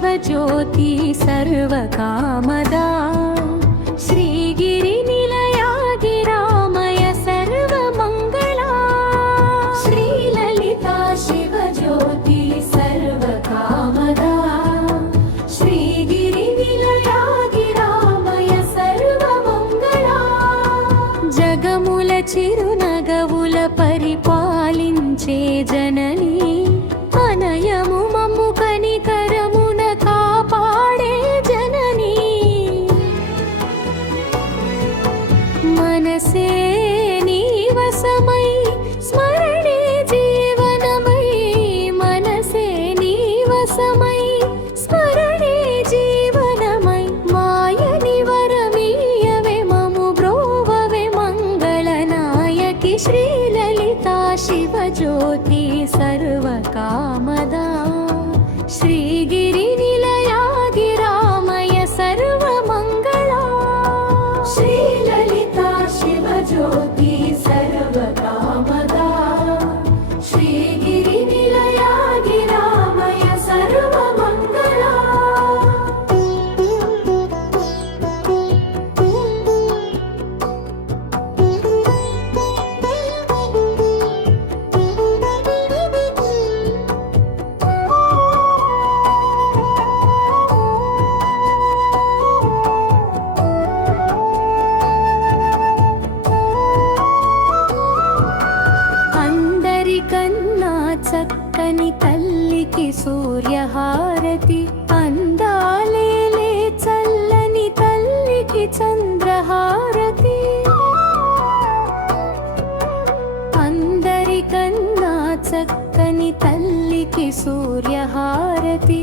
शिवज्योति सर्वकामदा श्रीगिरि निलया गिरामय सर्वमङ्गला श्रीललिता शिवज्योति सर्वकामदा श्रीगिरि निलया गिरामय सर्वमङ्गला जगमुल चिरुनगवुल परिपालिंचे जननी అనయము మమ్ము కనికరమున కాపాడే జననీ మనసే నీ వశమై స్మరణే జీవనమై మనసే నీ వశమై స్మరణే జీవనమై మాయని వరమీయవే మము బ్రోవవే మంగళనాయకి శ్రీలలితా शिवज्योति सर्वकामदा श्रीगिरि निलया गिरामय सर्वमङ्गला श्रीललिता शिवज्योति सर्वकामदा श्रीगिरि निलया गिरामय सर्वमङ्गला చక్కని తల్లికి సూర్యహారతి అందాలేలే చల్లని తల్లికి చంద్రహారతి అందరికన్నా చక్కని తల్లికి సూర్యహారతి